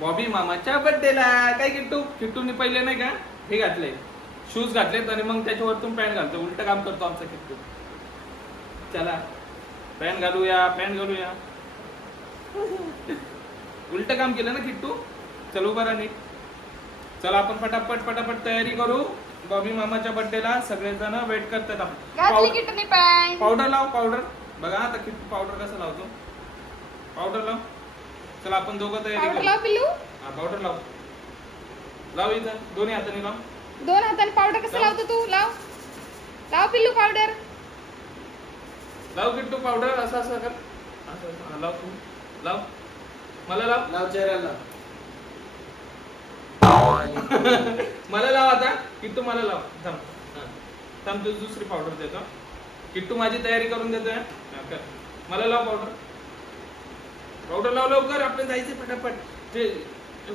बॉबी मामाच्या बर्थडेला काय किट्टूने पहिले नाही का हे घातले, शूज घातलेत आणि मग त्याच्यावरतून पॅन्ट घालतो. उलट काम करतो आमचा किट्टू. चला पॅन्ट घालूया. उलट काम केलं ना किट्टू. चलो बरं नाही. चला आपण पटापट तयारी करू बॉबी मामाच्या बर्थडेला. सगळेजण वेट करतात. पावडर लाव. पावडर बघा आता किट्टू पावडर कसं लावतो. पावडर लाव. चला आपण दोघं तयारी करू. हा पावडर लाव इथं दोन्ही हाताने लाव. दोन हाताने पावडर कसं लावतो तू? लाव पिल्लू पावडर. लाव किट्टू पावडर. असं कर. असं लाव तू. लाव. मला लाव चेहऱ्याला. मला लाव आता किट्टू. मला लाव. थांब तू दुसरी पावडर देतो. किट्टू माझी तयारी करून देतोय. मला लाव पावडर लाव लवकर. आपण जायचं फटाफट. ते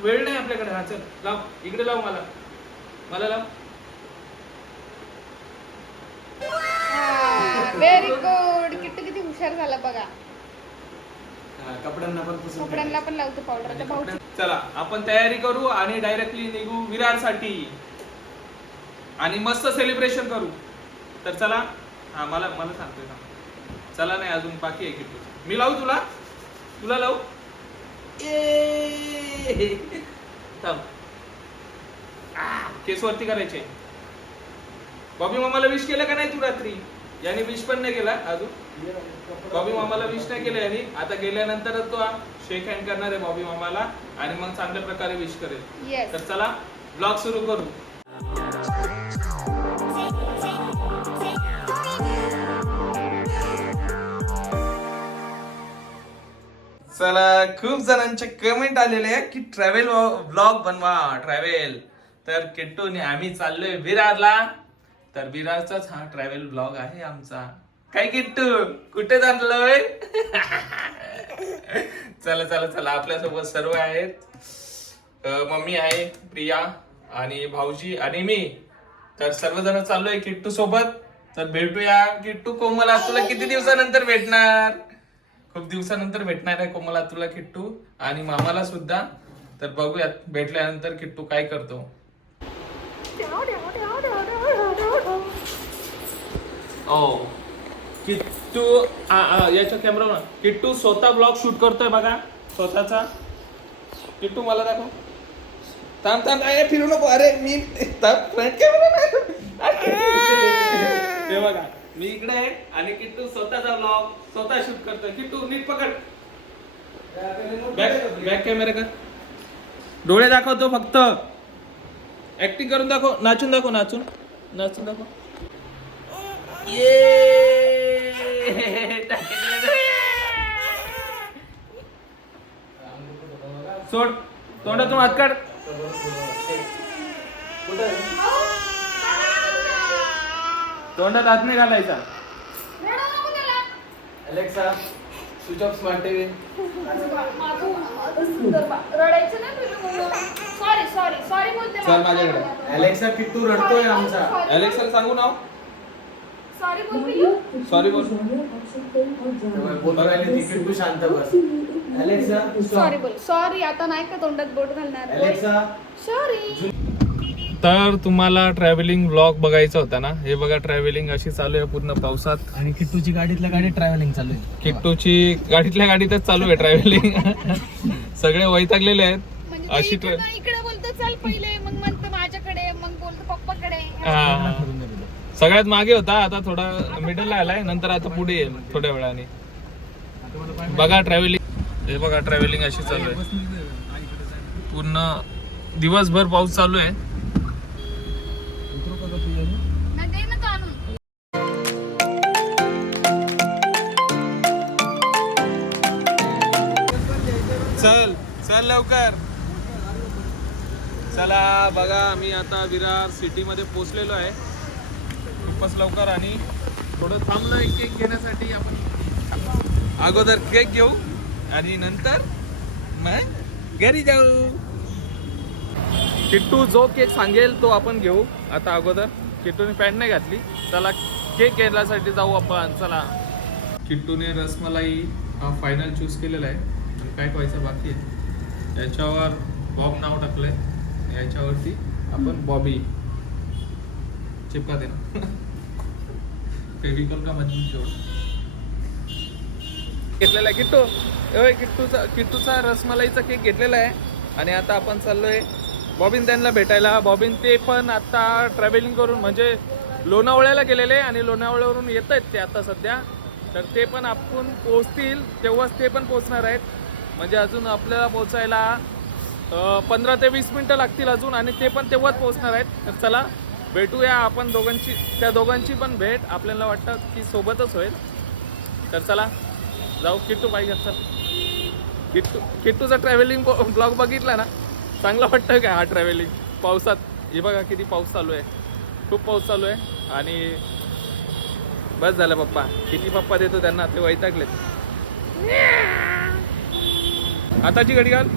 वेळ नाही आपल्याकडे. हा चल लाव. इकडे लाव. मला लाव. Very good. किट्टू किती हुशार झाला बघा. कपड्यांना पण लावतो पावडर. चला आपण तयारी करू आणि डायरेक्टली निघू विरारसाठी आणि मस्त सेलिब्रेशन करू. तर चला. हा मला सांगतोय. चला नाही अजून बाकी आहे किट्टू. मी लावू तुला लावू. थांब. केस वरती करायचे. बॉबी मामाला विश केलं का नाही तू रात्री? याने विश पण नाही केला अजून. बॉबी मामाला विश नाही केलं याने. आता गेल्यानंतरच तो शेक हँड करणार आहे बॉबी मामाला आणि मग चांगल्या प्रकारे विश करेल. तर चला ब्लॉग सुरू करू. चला खूप जणांचे कमेंट आलेले आहे की ट्रॅव्हल ब्लॉग बनवा. ट्रॅव्हल. तर किट्टूने आम्ही चाललोय विरारला. तर विरारचाच हा ट्रॅव्हल ब्लॉग आहे आमचा. काय किट्टू कुठे चाललोय? चला आपल्यासोबत सर्व आहेत. मम्मी आहे, प्रिया आणि भाऊजी आणि मी. तर सर्वजण चाललोय किट्टू सोबत. तर भेटूया. किट्टू कोमला तुला किती दिवसानंतर भेटणार? खूप दिवसानंतर भेटणार आहे कोमला तुला किट्टू आणि मामाला सुद्धा. तर बघूयात भेटल्यानंतर किट्टू काय करतो. ओ किट्टू याच्या कॅमेरा. किट्टू स्वतः ब्लॉग शूट करतोय बघा स्वतःचा. किट्टू मला दाखव. थांब फिरू नको. अरे मी फ्रंट कॅमेरा नाही. हे बघा मी इकडे आहे आणि किट्टू स्वतःचा ब्लॉग स्वतः शूट करतोय. किट्टू नीट पकड. बॅक कॅमेरा कर. डोळे दाखवतो फक्त. ऍक्टिंग करून दाखव. नाचून दाखव. सोड. तोंडातून हात काढ. तोंडात हात नाही घालायचा. Alexa switch off smart TV. रडायचं नाही. सॉरी बोलते. चल माझ्याकडे. अलेक्सा किट्टू रडतोय आमचा. अलेक्साला सांगू नाव. सॉरी बोल. किट्टू शांत बस. Alexa sorry. आता नाही का तोंडात बोट घालणार. Alexa sorry. तर तुम्हाला ट्रॅव्हलिंग ब्लॉग बघायचा होता ना. हे बघा ट्रॅव्हलिंग अशी चालू आहे पूर्ण पावसात. आणि किट्टूची गाडीतल्या गाडीत ट्रॅव्हलिंग चालू आहे. किट्टूची गाडीतल्या गाडीतच चालू आहे ट्रॅव्हलिंग. सगळे वैतागलेले आहेत. अशी इकडे बोलतो चल पहिले, मग म्हणतो माझ्याकडे, मग बोलतो पप्पाकडे. सगळ्यात मागे होता. आता थोडा मिडलला आलाय. नंतर आता पुढे येईल थोड्या वेळाने. बघा ट्रॅव्हलिंग. हे बघा ट्रॅव्हलिंग अशी चालू आहे. पूर्ण दिवसभर पाऊस चालू आहे. चल लवकर. चला बघा आम्ही आता विरार सिटी मध्ये पोहोचलेलो आहे खूपच लवकर. आणि थोडं थांबलोय केक घेण्यासाठी. आपण अगोदर केक घेऊ आणि नंतर मग घरी जाऊ. किट्टू जो केक सांगेल तो आपण घेऊ. आता अगोदर किट्टूने पॅन्ट नाही घातली. चला केक घेण्यासाठी जाऊ आपण. चला. किट्टूने रसमलाई हा फायनल चूज केलेला आहे. पॅक व्हायचा बाकी आहे. त्याच्यावर बॉब नाव टाकलंय याच्यावरती आपण बॉबी चिपका दे ना फेविकॉल का मजबूत जोड घेतलेला आहे किट्टू. होय किट्टूचा रसमलाईचा केक घेतलेला आहे आणि आता आपण चाललोय बॉबिन त्यांना भेटायला. बॉबिन ते पण आता ट्रॅव्हलिंग करून म्हणजे लोणावळ्याला गेलेले आणि लोणावळ्यावरून येत आहेत ते आता सध्या. तर ते पण आपण पोहोचतील तेव्हाच ते पण पोहोचणार आहेत. म्हणजे अजून आपल्याला पोहोचायला 15 ते 20 मिनटं लागतील अजून आणि ते पण तेव्हाच पोहोचणार आहेत. तर चला भेटूया आपण त्या दोघांची पण भेट आपल्याला वाटतं की सोबतच होईल. तर चला जाऊ. किट्टू पाहिजे चल. किट्टूचा ट्रॅव्हलिंग ब्लॉग बघितला ना चांगला वाटतं का हा ट्रॅव्हलिंग पावसात. हे बघा किती पाऊस चालू आहे. खूप पाऊस चालू आहे आणि बस झालं पप्पा. किती पप्पा देतो त्यांना ते वैतागलेत. आताची घडी घाल.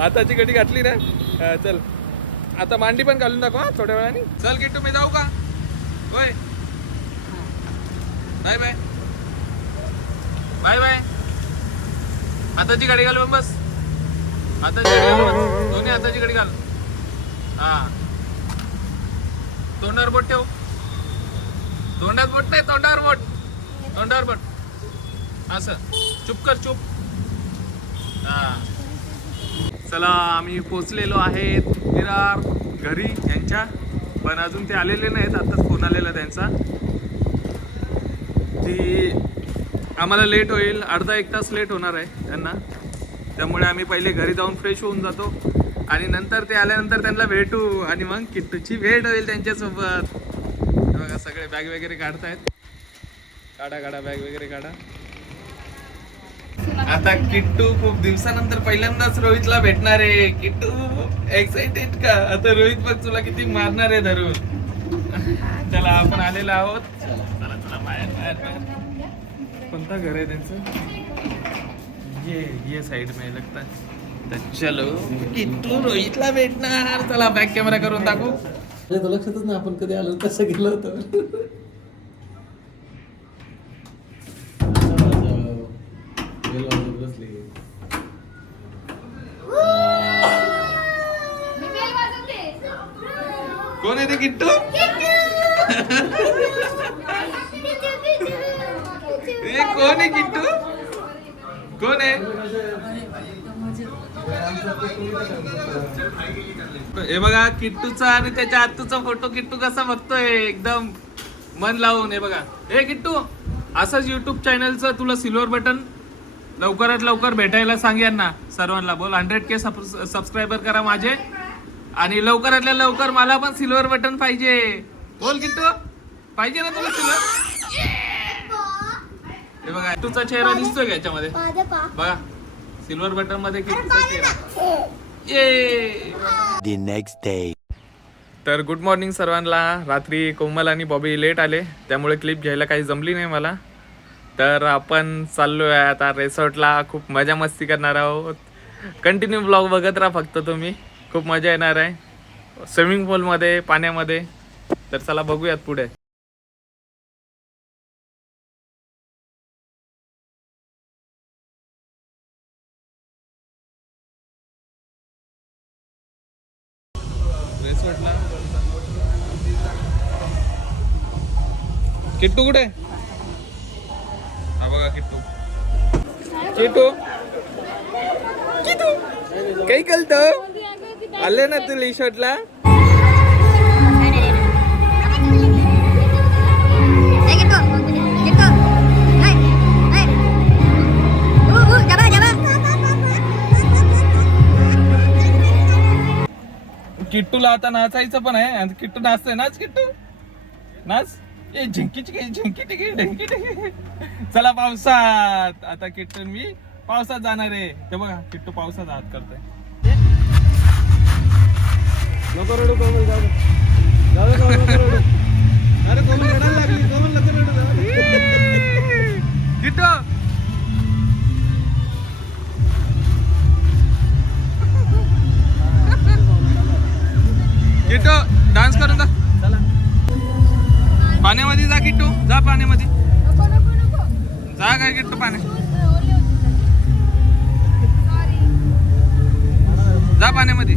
आताची घडी घातली ना चल आता मांडी पण घालून दाखव थोड्या वेळाने. चल किट्टू मी जाऊ का. होय बाय बाय बाय बाय. आताची गाडी घाल बस. आताची गाडी घाल बस. दोन्ही आताची गाडी घाल. हा तोंडावर बोट ठेव. तोंडात बोट नाही तोंडावर बोट. तोंडावर बोट असं चुप कर चुप. हा चला आम्ही पोचलेलो आहे विरार घरी यांच्या. पण अजून ते आलेले नाहीत. आताच फोन आलेला त्यांचा की आम्हाला लेट होईल. अर्धा एक तास लेट होणार आहे त्यांना. त्यामुळे आम्ही पहिले घरी जाऊन फ्रेश होऊन जातो आणि नंतर ते आल्यानंतर त्यांना भेटू आणि मग किट्टूची भेट होईल त्यांच्यासोबत. बघा सगळे बॅग वगैरे काढतायत. काढा बॅग वगैरे काढा. आता किट्टू खूप दिवसानंतर पहिल्यांदाच रोहितला भेटणार आहे. किट्टू एक्साइटेड का. आता रोहित बघ तुला किती मारणार आहे धरून. चला आपण आलेलो आहोत. चला बाहेर. कोणता घर आहे त्यांचं. ये साइड में लगता है. तर चलो किट्टू रोहितला भेटणार. चला बॅक कॅमेरा करून दाखवू. तो लक्षातच ना आपण कधी आलो कसं गेलो होतो. कोण आहे ते किट्टू. कोण आहे किट्टू. कोण आहे. हे बघा किट्टूचा आणि त्याच्या आत्तूचा फोटो. किट्टू कसा बघतोय एकदम मन लावून. हे बघा. हे किट्टू असंच युट्यूब चॅनलचं तुला सिल्वर बटन लवकरात लवकर भेटायला सांग यांना सर्वांना. बोल 100K सबस्क्रायबर करा माझे आणि लवकरातल्या लवकर मला पण सिल्वर बटन पाहिजे. बोल किट्टू पाहिजे ना तुला सिल्वर. हे बघा किट्टूचा चेहरा दिसतोय का याच्यामध्ये. बघा सिल्वर बटन मध्ये किट्टूचा चेहरा. The next day. तर गुड मॉर्निंग सर्वांना. रात्री कोमल आणि बॉबी लेट आले त्यामुळे क्लिप घ्यायला काही जमली नाही मला. तर आपण चाललोय आता रिसॉर्टला. खूप मजा मस्ती करणार आहोत. कंटिन्यू ब्लॉग बघत राहा फक्त तुम्ही. खूप मजा येणार आहे स्विमिंग पूलमध्ये पाण्यामध्ये. तर चला बघूयात पुढे. रिसॉर्टला किट्टू कुठे. हा बघा किट्टू. काही कळतो आले ना तू रिसॉर्टला. किट्टूला आता नाचायचं पण आहे आणि किट्टू नाचतोय. नाच किट्टू नाच. झंकी ढंकी. चला पावसात. आता किट्टू मी पावसात जाणार आहे. ते बघा किट्टू पावसात हात करतोय. नको रडू कोमल. जाऊ दे. अरे कोमल रडायला लागली. कोमल नको रडू. किट्टू किट्टू डान्स करून जा. पाण्यामध्ये जा किट्टू. जा पाण्यामध्ये जा. काय किट्टू पाण्यात पाण्यामध्ये.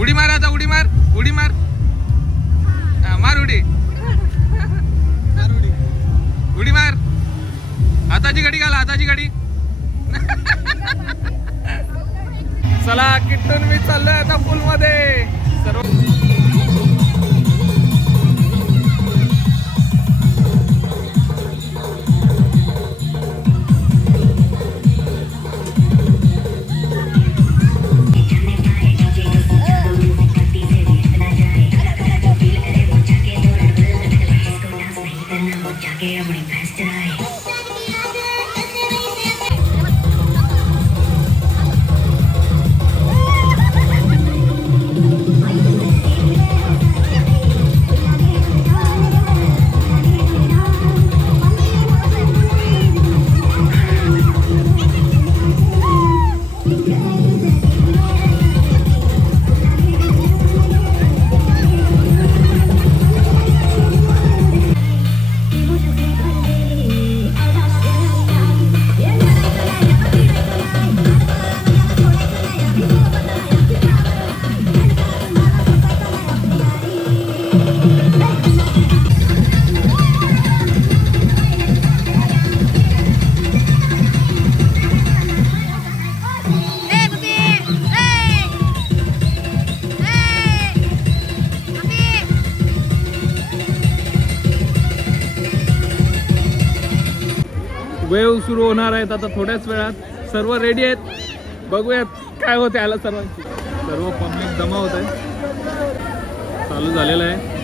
उडी मार आता, उडी मार, उडी मार, मार उडी, उडी मार. हाताची घडी घाला, हाताची घडी. चला किट्टून मी चाललोय आता पूल मध्ये. सर्व वेव सुरू होणार आहेत आता थोड्याच वेळात. सर्व रेडी आहेत, बघूयात काय होते आला सर्वांची. सर्व पब्लिक जमा होत आहे, चालू झालेलं आहे.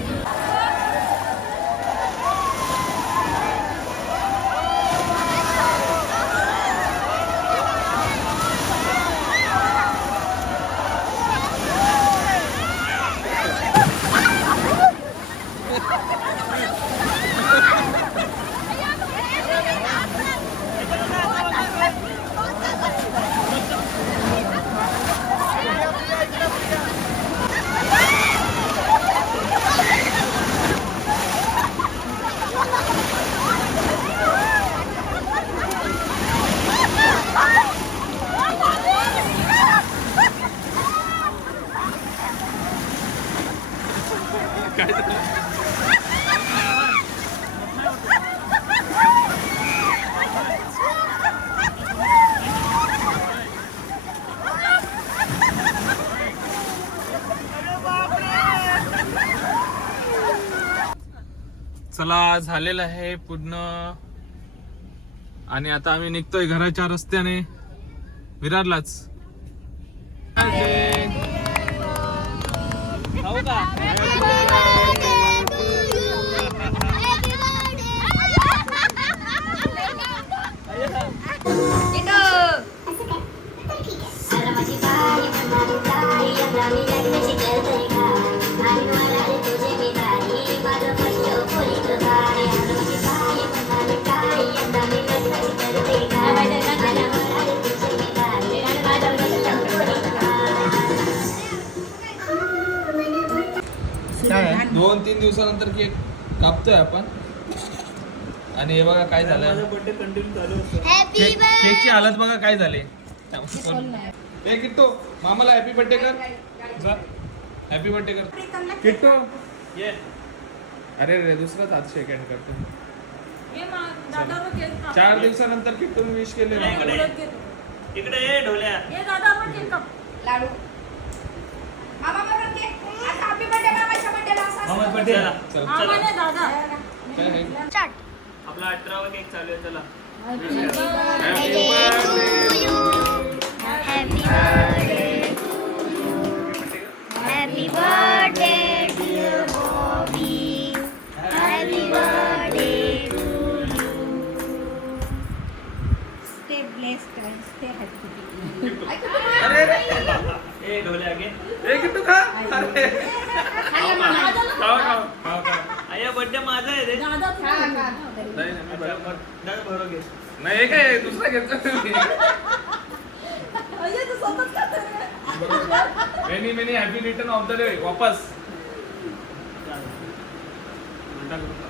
चला झालेलं आहे पूर्ण आणि आता आम्ही निघतोय घराच्या रस्त्याने विरारलाच. दोन तीन दिवसानंतर केक कापतोय आपण आणि हे बघा काय झालं. केकची हालत बघा काय झाले. हे किट्टू मामाला हॅपी बर्थडे कर, हॅपी बर्थडे कर किट्टू. अरे रे दुसराच आज सेकंड करतो. 4 दिवसानंतर किट्टू विश केले. इकडे ये ढोल्या. लाडू मामा बरोबर केक. आता हॅपी बर्थडे मामाच्या बर्थडेला असा मामाचा बर्थडे आला. दादा काय आहे? आपला 18वा केक चालू आहे. चला Happy birthday, dear Bobby. Happy birthday to you. Stay blessed and stay happy. ए ढोल्या घे. हे किट्टू खा. अरे आया बर्थडे माझा आहे रे. नाही दादा भरो घे. नाही हे काय दुसरा घेतो. Many many happy return of the day. वापस उलटा करू का?